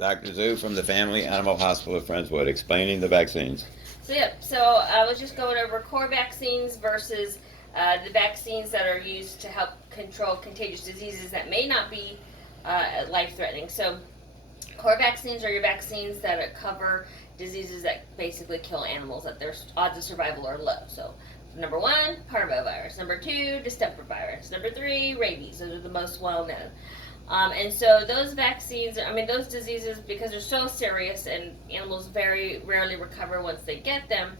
Dr. Zhu from the Family Animal Hospital of Friendswood, explaining the vaccines. So I was just going over core vaccines versus the vaccines that are used to help control contagious diseases that may not be life-threatening. So core vaccines are your vaccines that cover diseases that basically kill animals, that their odds of survival are low. So number 1, parvovirus. Number 2, distemper virus. Number 3, rabies. Those are the most well-known. And so those vaccines, those diseases, because they're so serious and animals very rarely recover once they get them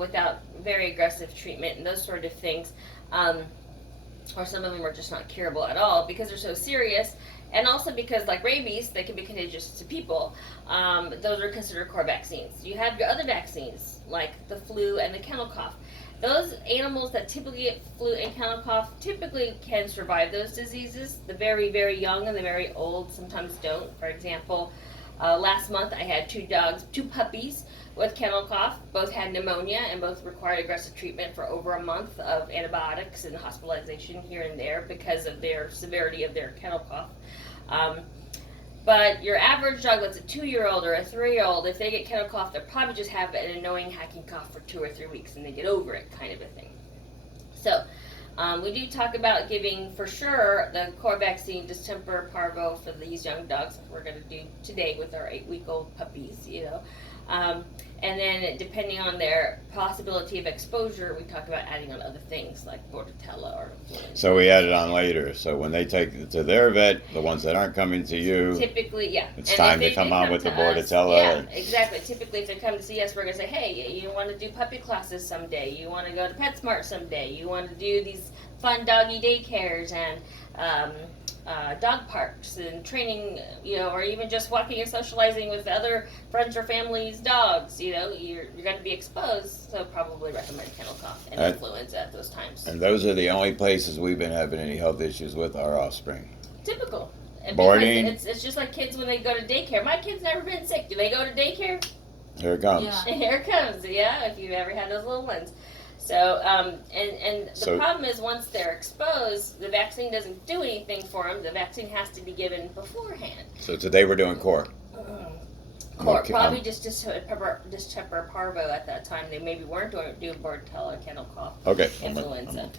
without very aggressive treatment and those sort of things, or some of them are just not curable at all because they're so serious, and also because, like rabies, they can be contagious to people. Those are considered core vaccines. You have your other vaccines, like the flu and the kennel cough. Those animals that typically get flu and kennel cough typically can survive those diseases. The very, very young and the very old sometimes don't. For example, last month I had 2 puppies with kennel cough. Both had pneumonia and both required aggressive treatment for over a month of antibiotics and hospitalization here and there because of their severity of their kennel cough. But your average dog that's a 2-year-old or a 3-year-old, if they get kennel cough, they'll probably just have an annoying hacking cough for 2 or 3 weeks and they get over it, kind of a thing. So we do talk about giving, for sure, the core vaccine, distemper, parvo, for these young dogs that we're going to do today with our 8-week-old puppies, and then depending on their possibility of exposure, we talk about adding on other things like bordetella or influenza. So we add it on later. So when they take it to their vet, the ones that aren't coming to you, typically, yeah. It's time to come on with the bordetella. Yeah, exactly. Typically, if they come to see us, we're going to say, hey, you want to do puppy classes someday. You want to go to PetSmart someday. You want to do these fun doggy daycares and dog parks and training, or even just walking and socializing with other friends or family's dogs. You're going to be exposed, so probably recommend kennel cough and influenza at those times. And those are the only places we've been having any health issues with our offspring. Typical. And boarding. It's just like kids when they go to daycare. My kid's never been sick. Do they go to daycare? Here it comes. Yeah. Here it comes. Yeah, if you've ever had those little ones. So, and the problem is once they're exposed, the vaccine doesn't do anything for them. The vaccine has to be given beforehand. So today we're doing core. Core, probably just distemper parvo at that time. They maybe weren't doing bordetella, kennel cough, okay. influenza.